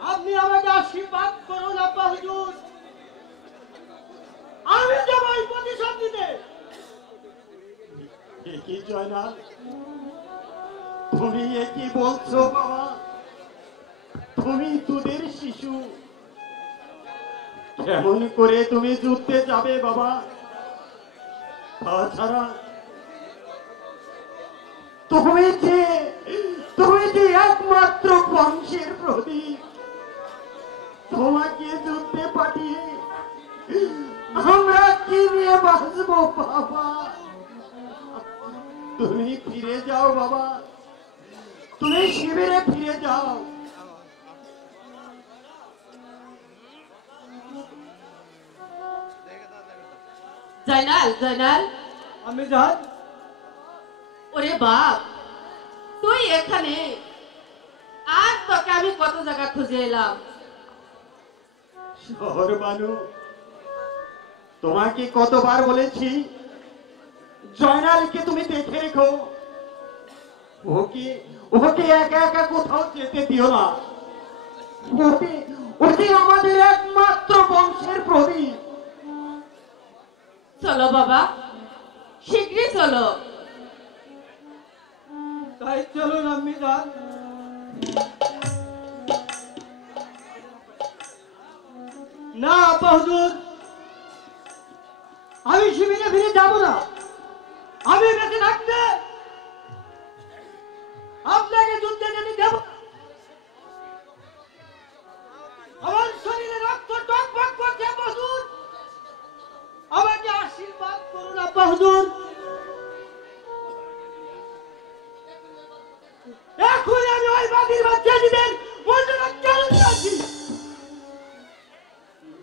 আপনি আমাকে আশীর্বাদ করুন আব্বা হুজুর, আমি যাব এই প্রতিশোধ দিতে। কি জয়নাল, তুমি কি বলছো বাবা? তুমি দুধের শিশু, কেমন করে তুমি যুদ্ধে যাবে বাবা? তাছাড়া তুমি যে একমাত্র বংশের প্রদীপ, তোমাকে যুদ্ধে পাঠিয়ে আমরা কি নিয়ে বাঁচবো বাবা? তুমি ফিরে যাও বাবা, তুমি শিবিরে ফিরে যাও। জয়নাল, জয়নাল, আমি যাই। ওরে বাপ, তুই এখানে? আর তোকে আমি কত জায়গা খুঁজে এলাম। শহর বানু, তোমাকে কতবার বলেছি জয়নালকে তুমি দেখে রেখো, ওকে ওকে একা একা কোথাও যেতে দিও না। ওকে আমাদের একমাত্র বংশের প্রদীপ। চলো বাবা, শীঘ্রই চলো। তাই চলুন আম্মি যান। না আব্বা হুজুর, আমি শিবিরে ফিরে যাব না। আমি বেঁচে থাকতে আপনাকে যুদ্ধে যেতে দেব। আমার শরীরে রক্ত টকবক করছে আব্বা হুজুর, আমাকে আশীর্বাদ করুন আব্বা হুজুর। এখন আমি ওই বাদীর বাচ্চাদের মর্যাদা কেন দিয়েছি?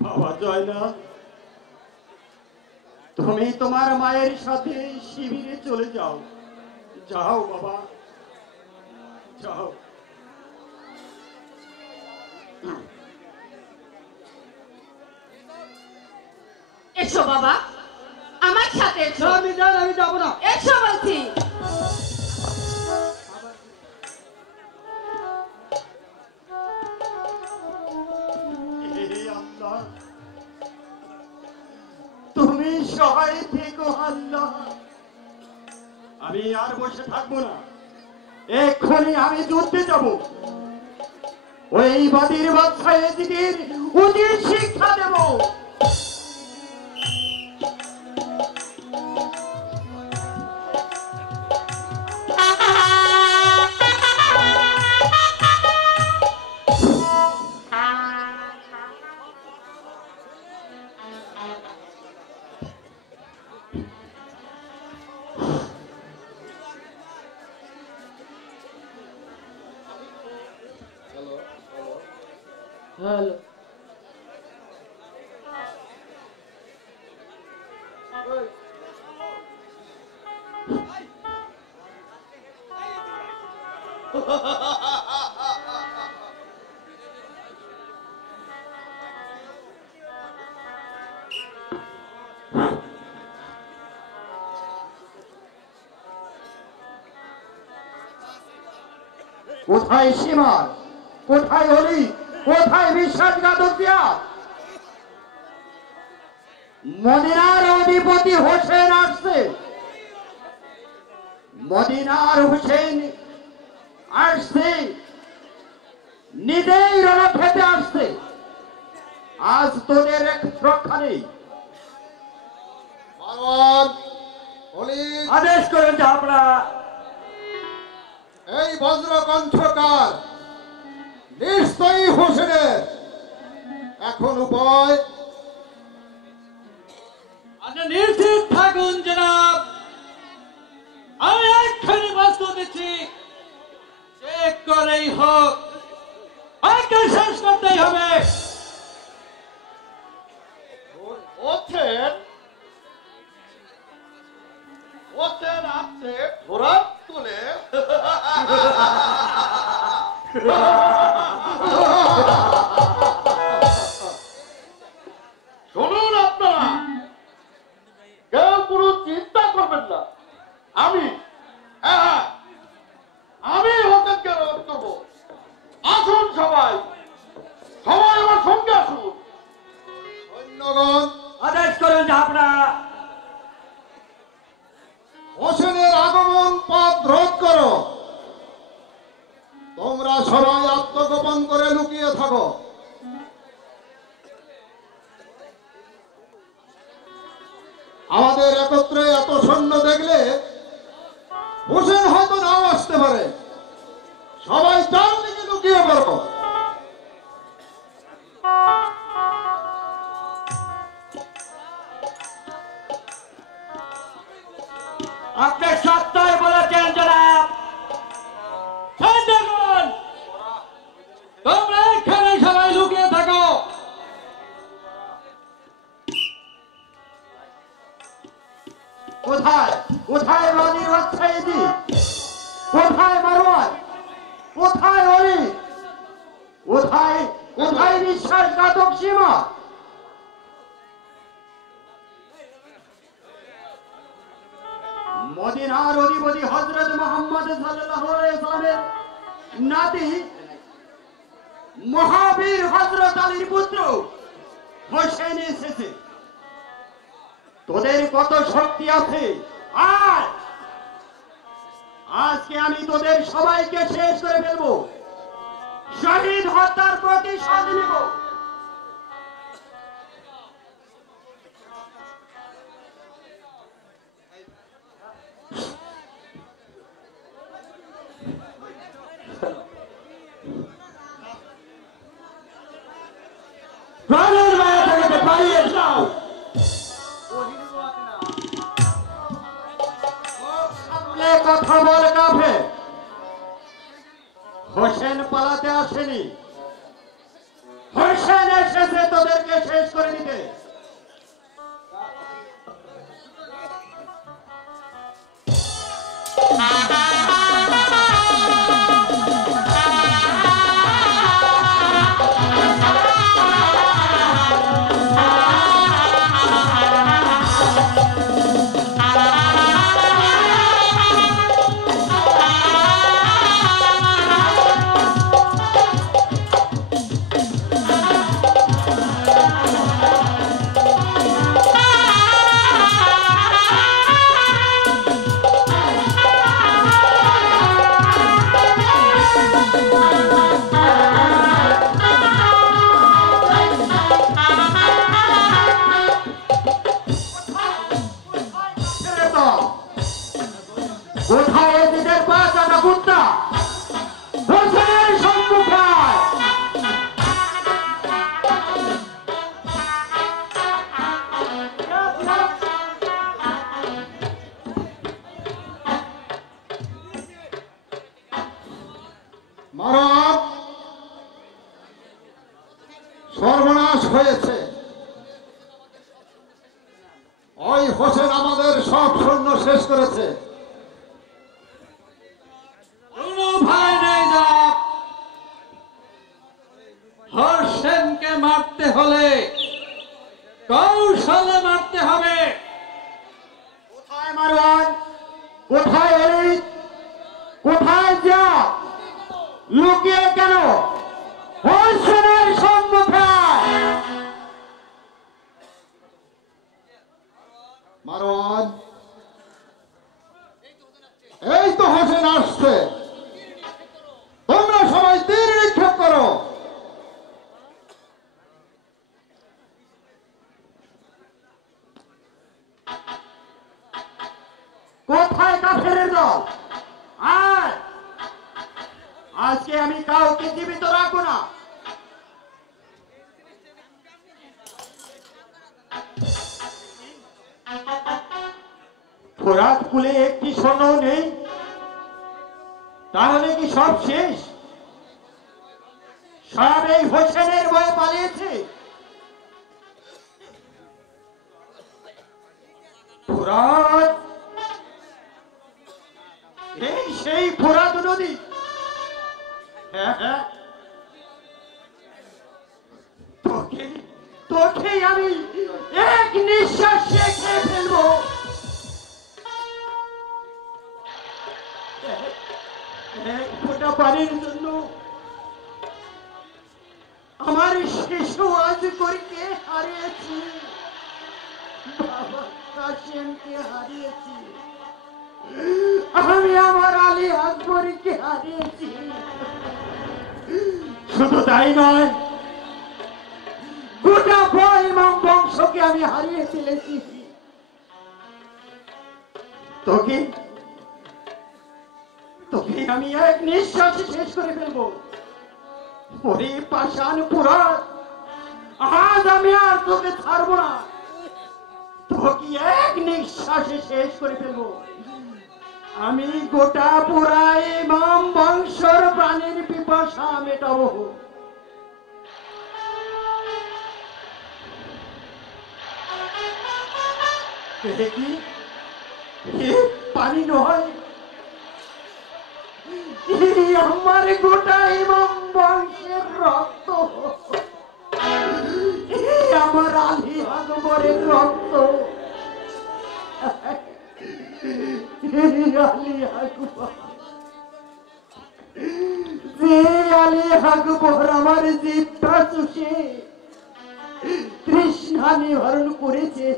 বাবা জয়নাল, তুমি তোমার মায়ের সাথে শিবিরে চলে যাও। যাও বাবা, যাও। এসো বাবা, আমার সাথে এসো। আমি যান, আমি যাবো না। এসো বলছি। হে আল্লাহ, তুমি সহায় থেকো আল্লাহ। আমি আর বসে থাকবো না, এক্ষুনি আমি যুদ্ধে যাব। ওই বাদীর বাচ্চা এদিকের উচিত শিক্ষা দেব। হ্যালো, কোথায় সীমার, কোথায় হলি, কোথায় বিশ্বাসঘাতক দিয়া? মদিনার অধিপতি হোসেন আসছে, মদিনার হোসেন আসছে, নিজেই রণক্ষেত্রে আসছে। আজ তোদের এক রক্ষা নেই। আদেশ করেন জাহাপনা। এই বজ্র কণ্ঠকার নিশ্চয়ই হোসেনের। এখন উপায়? আপনি নিশ্চিত থাকুন জনাব, আমি এক্ষুনি বস্তু দিচ্ছি। চেক করেই হোক, আজকে শেষ করতেই হবে। ওঠেন ওঠেন, আপনি ঘোড়ার তুলে শুনুন, আপনারা কেউ কোনো চিন্তা করবেন না। আমি আমি হোসেনকে রোধ করবো। আসুন সবাই। সঙ্গে আসুন। সৈন্যগণ, আদেশ করুন জাহাপনা। হোসেনের আগমন পথ রোধ করো। তোমরা সবাই আত্মগোপন করে লুকিয়ে থাকো। আমাদের একত্রে এত সৈন্য দেখলে হোসেন হয়তো নাও আসতে পারে। সবাই চারদিকে লুকিয়ে পড়ো। আপনি সত্যই বলেছেন জনাব। সৈন্যগণ, তোমরা এখানে সবাই লুকিয়ে থাকো। কোথায় কোথায় রনির বাদশাহী? কোথায় মারওয়ান? কোথায় অলি? কোথায় কোথায় বিশ্বাসঘাতক সীমা? মদিনার অধিপতি হযরত মুহাম্মদ সাল্লাল্লাহু আলাইহি ওয়াসাল্লামের নাতি মহাবীর হযরত আলীর পুত্র হোসেন এসেছে। তোদের কত শক্তি আছে? আজকে আমি তোদের সবাইকে শেষ করে ফেলবো। শহীদ হত্যার প্রতিশোধ নিব। প্রাণের মায়া থেকে পালিয়ে যাও। কথা বল কাফের। হোসেন পালাতে আসেনি, হোসেন এসেছে তোদেরকে শেষ করে দিতে। কোথায় এদিকের বাচ্চাটা কুত্তা? হোসেনের সম্মুখে আয়। মারব, সর্বনাশ হয়েছে। ওই হোসেন আমাদের সব সৈন্য শেষ করেছে। ভয় নেই জনাব। হোসেনকে মারতে হলে কৌশলে মারতে হবে। কোথায় মারওয়ান? কোথায় অলি? কোথায় যা? লুকিয়ে কেন? হোসেনের সম্মুখে আয়। মারওয়ান, এই তো হোসেন আসছে। তোমরা সবাই তীর নিক্ষেপ করো। কোথায় কাফেরের দল? আয়, আজকে আমি কাউকে জীবিত রাখবো না। ফোরাত কুলে একটি সৈন্য নেই, তাহলে কি সব শেষ? সব এই হোসেনের ভয়ে পালিয়েছে। ফোরাত, এই সেই ফোরাত নদী। হ্যাঁ হ্যাঁ, তোকে তোকে আমি এক নিঃশ্বাসে খেয়ে ফেলবো। এক ফোঁটা পানির জন্য আমার শিশু আজগরকে হারিয়েছি, বাবা কাসেমকে হারিয়েছি, আমি আমার আলী আকবরকে হারিয়েছি। শুধু তাই নয়, গোটা ইমাম বংশকে আমি হারিয়ে ফেলেছি। তোকে তোকে আমি এক নিঃশ্বাসে শেষ করে ফেলবো। ওরে পাষাণ পুরাত, আজ আমি আর তোকে ছাড়বো না, তোকে এক নিঃশ্বাসে শেষ করে ফেলবো। আমি গোটা পুরা ইমাম বংশর প্রাণের পিপাসা মেটাবো। কি পানি নয়, আমার গোটা ইমাম বংশের রক্ত, আমার আলী আকবরের রক্ত। আলী আকবর, যে আলী আকবর আমার জিহ্বা চুষে তৃষ্ণা নিবারণ করেছে,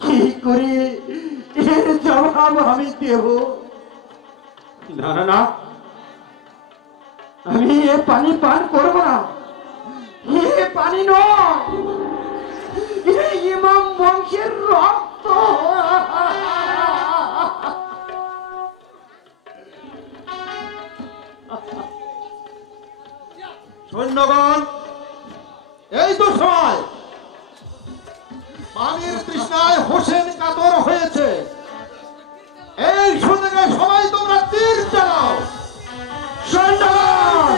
কি করে এর জবাব আমি দেব? না না না, আমি এ পানি পান করব না। এ পানি নয়, এ ইমাম বংশের রক্ত। সৈন্যগণ, এই তো সময়, পানির তৃষ্ণায় হোসেন কাতর হয়েছে। এই সুযোগে সবাই তোমরা তীর চালাও। সৈন্যগণ,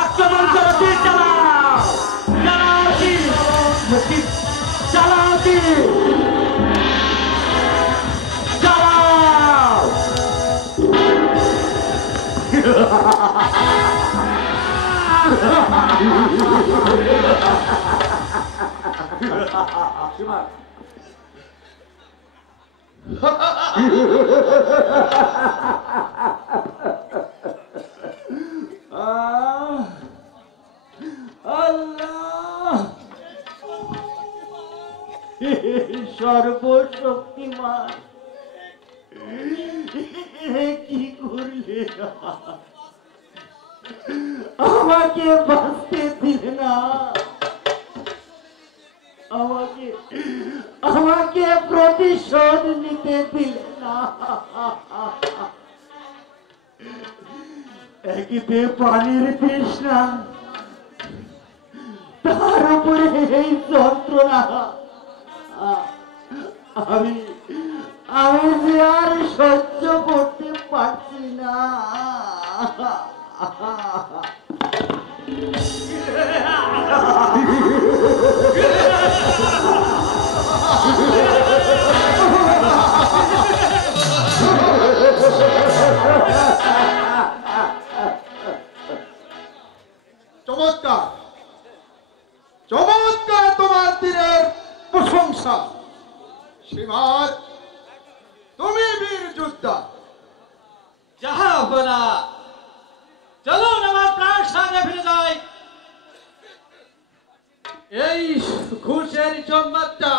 আক্রমণ করো, তীর চালাও, চালাও তীর, চালাও তীর, চালাও। আল্লাহ সর্বশক্তিমান, কি করলে? আমাকে বাঁচতে দিলে না, আমাকে প্রতিশোধ নিতে দিলে না। একিতে পানির তৃষ্ণা, তার উপরে এই যন্ত্রণা, আমি যে আর সহ্য করতে পারছি না। চমৎকার, চমৎকার তোমার তীরের প্রশংসা। সীমার, তুমি বীর যোদ্ধা। জাহাপনা, চলুন আমার প্রাণ সামনে ফিরে যাই। এই ঘুষের সংবাদটা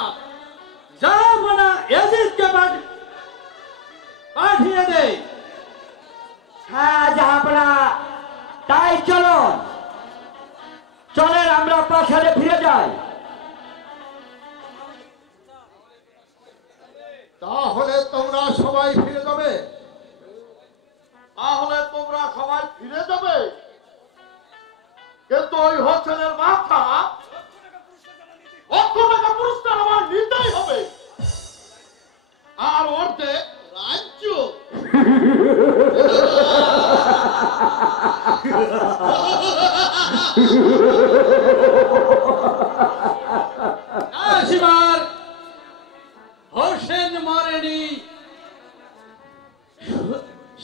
জাহাপনা ইয়াজিদকে পাঠিয়ে দেই। হ্যাঁ জাহাপনা, তাই চলো, চলেন আমরা প্রাসাদে ফিরে যাই। তাহলে তোমরা সবাই ফিরে যাবে? তাহলে তোমরা সবাই ফিরে যাবে, কিন্তু ওই হোসেনের মাথা $1,00,000 পুরস্কার আমার নিতেই হবে, আর অর্ধেক রাজ্য। আসিবার হোসেন মরেনি,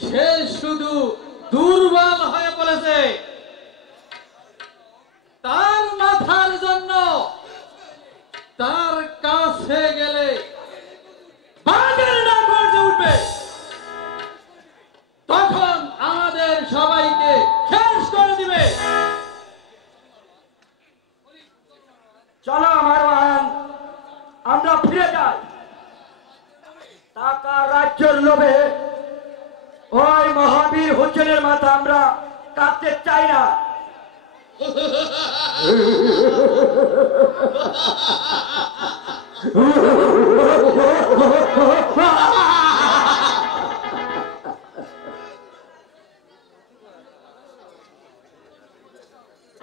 সে শুধু দুর্বল হয়ে পড়েছে। তার মাথার জন্য তার কাছে গেলে বাঘের ডাক গর্জে উঠবে, তখন আমাদের সবাইকে শেষ হোসেনের মাথা আমরা কাটতে চাই না।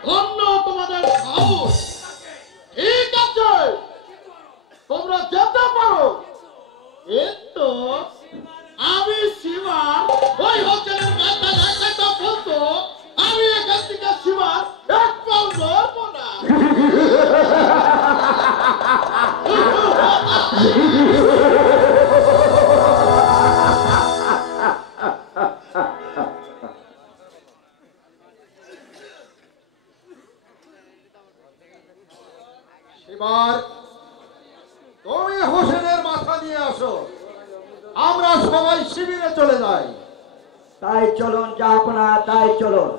ধন্য তোমাদের সাহস। ঠিক আছে, তোমরা যেতে পারো, কিন্তু আমি সীমার ওই হোটেলের মাথা রাখাটা বলতো আমি এখান থেকে সীমার এক পাও নড়বো না। এবার তুমি হোসেনের মাথা নিয়ে আসো, আমরা সবাই শিবিরে চলে যাই। তাই চলুন জাহাপনা, তাই চলুন।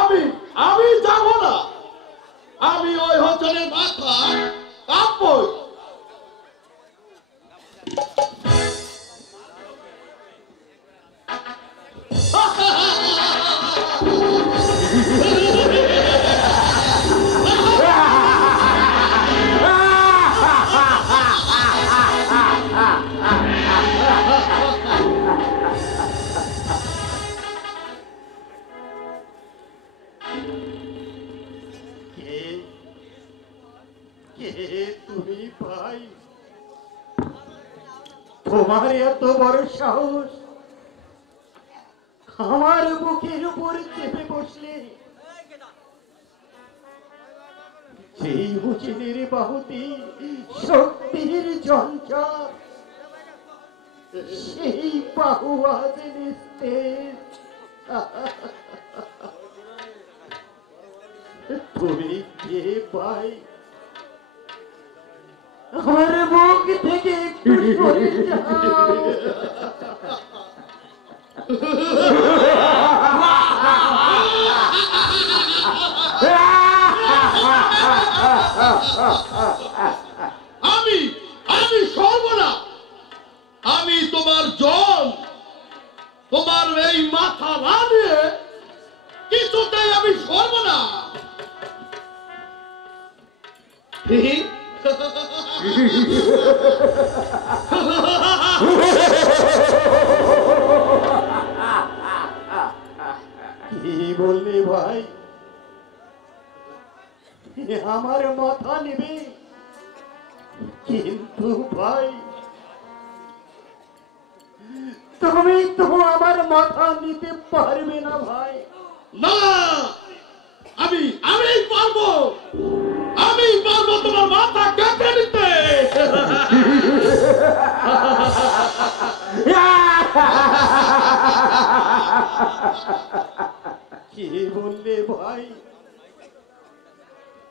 আমি আমি যাব না, আমি ওই হোসেনের মাথা কাটবই। তুমি ভাই, তোমার এত বড় সাহস, আমার বুকের উপর চেপে বসলে সেই হুচিনের বাহুতে শক্তির ঝঞ্ঝার, সেই বাহু আজ নিস্তেজ। তুমি কে ভাই? আমার বুক থেকে একটু সরে যাও। আমি আমি সরব না, আমি তোমার জন, তোমার এই মাথা না নিয়ে কিছুতেই আমি সরব না। কি বললি ভাই? আমার মাথা নেবে, কিন্তু ভাই তুমি তো আমার মাথা নিতে পারবে না ভাই। না, আমি আমি পারবো, আমি পারবো তোমার মাথা কেটে নিতে। কি বললে ভাই?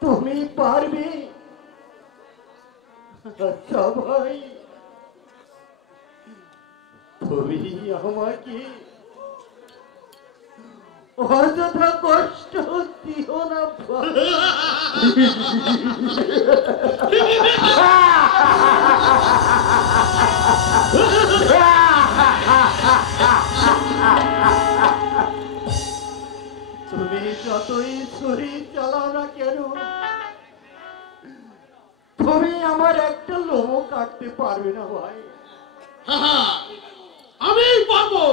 তুমি পারবে? আচ্ছা ভাই, তুমি আমাকে অযথা কষ্ট দিও না ভাই। তুমি যতই ছুরি চালাও না কেন, তুমি আমার একটা লোম কাটতে পারবে না ভাই। আমি পারবো।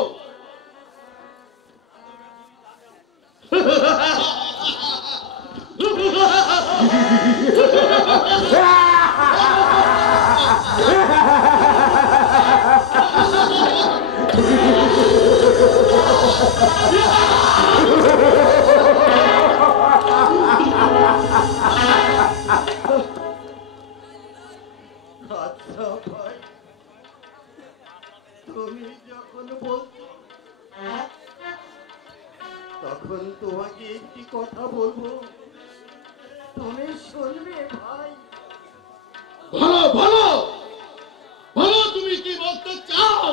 আচ্ছা ভাই, তুমি যখন বলছো তখন তোমাকে একটি কথা বলবো, তুমি শুনবে ভাই? বলো বলো বলো, তুমি কি বলতে চাও?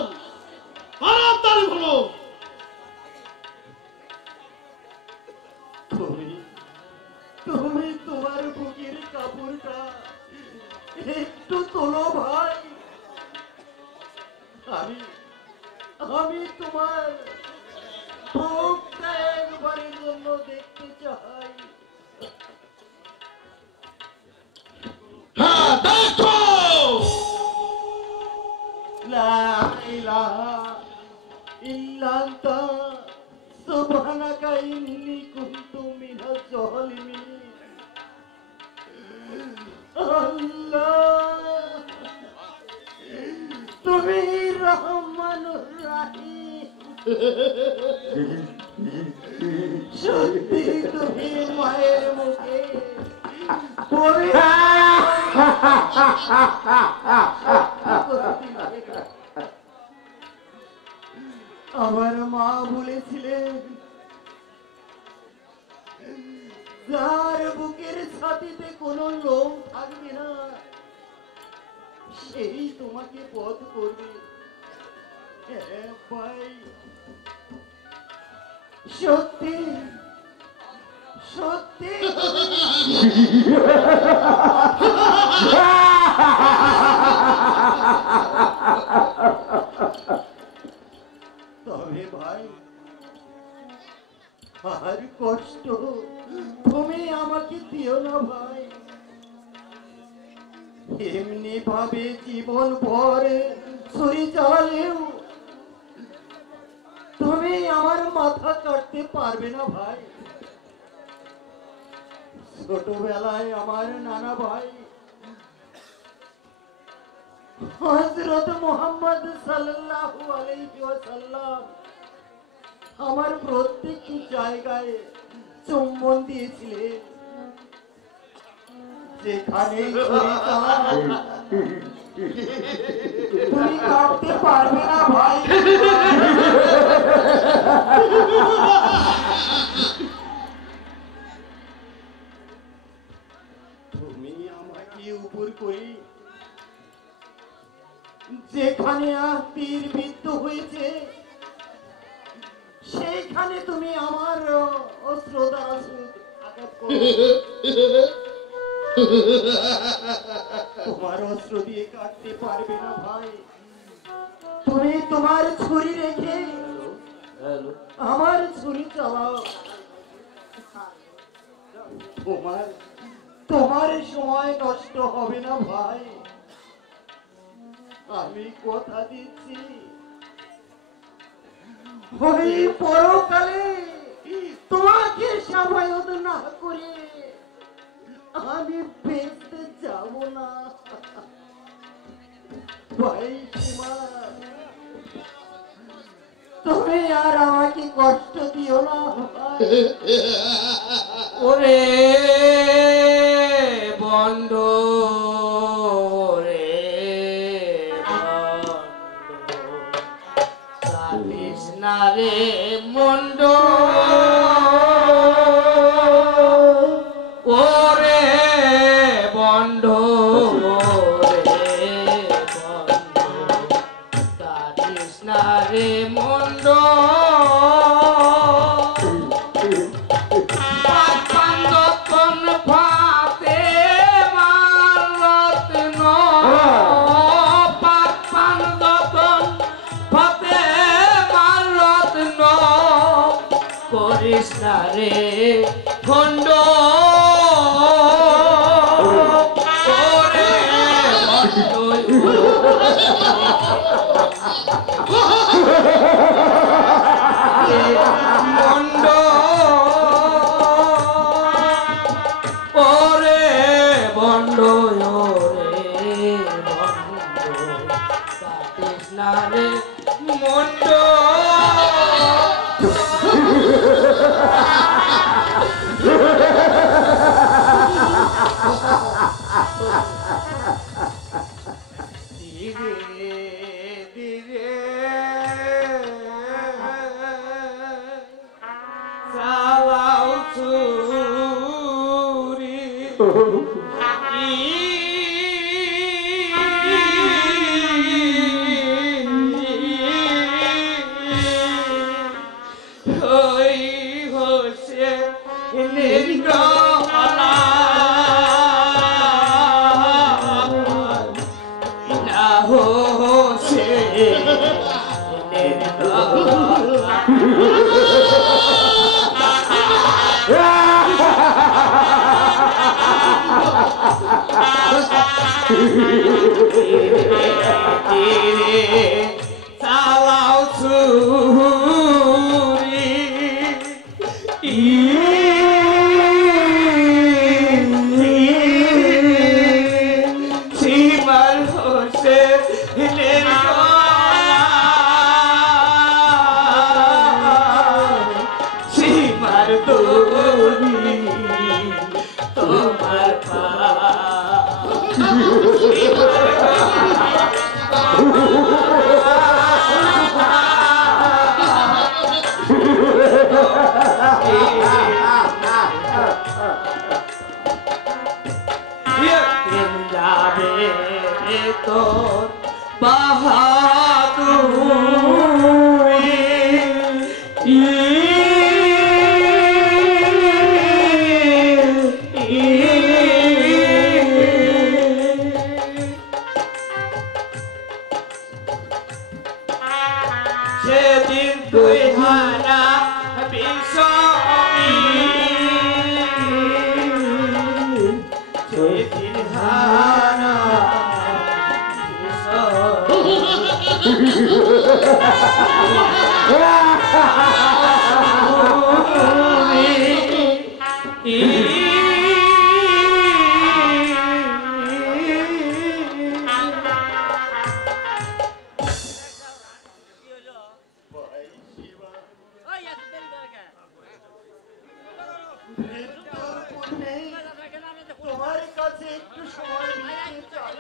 তাড়াতাড়ি বলো। তুমি তুমি তোমার বুকের একটু তোলো ভাই। আমি তোমার মুখটা একবারের জন্য দেখতে চাই। হ্যাঁ দেখো। লা ইলাহা ইল্লাল্লাহ সুবহানাকা ইন্নী কুনতু মিনাজ জালিমিন। আল্লাহ তুমি রহমানুর রাহিম, সত্যি তুমি মায়ের মুখে আমার মা বলেছিলেন যার বুকের ছাতিতে কোনো লোম থাকবে না সেই তোমাকে বধ করবে। হ্যাঁ ভাই, সত্যি সত্যি তবে ভাই আর কষ্ট তুমি আমাকে দিও না ভাই। এমনি ভাবে জীবন ভর ছুরি চালালেও তুমি আমার মাথা কাটতে পারবে না ভাই। ছোটবেলায় আমার নানা ভাই হযরত মুহাম্মদ সাল্লাল্লাহু আলাইহি ওয়াসাল্লাম আমার প্রত্যেকটি জায়গায় চুম্বন দিয়েছিলেন। যেখানে ছুরি চালাও তুমি কাটতে পারবে না ভাই। তুমি আমাকে উপর করে যেখানে তীর বিদ্ধ হয়েছে সেইখানে তুমি আমার অস্ত্র দ্বারা আঘাত করো। তোমার অস্ত্র দিয়ে কাটতে পারবে না ভাই। তুমি তোমার ছুরি রেখে আমার ছুরি চালাও। তোমার সময় নষ্ট হবে না ভাই, আমি কথা দিচ্ছি। ওই পরকালে তোমাকে সাবায়ত না করে আমি বেঁচতে যাব না ভাই। সীমা, তুমি আর আমাকে কষ্ট দিও না ভাই। ওরে বন্ধু রে কাঁদিস না রে মন্দ, ওরে বন্ধু রে বন্ধু কাঁদিস না রে মন্দ। কৃষ্ণা রে খন্ড ওরে মন্ড ওরে বন্ড ওরে বন্ড কৃষ্ণা রে মন্ড। চালাও চুরি সীমার হোসে সীমার দৌড়ি তোমার পা যাবে তোর বাহাদুরি সেদিন তুই হারা বিষমি সেদিন হারা তোমার কাছে একটু সময় নিতে চাই।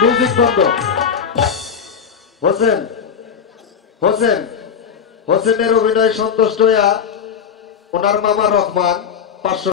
মিউজিক বন্ধ। হোসেন হোসেন হোসেনের অভিনয় সন্তুষ্ট হইয়া ওনার মামা রহমান 500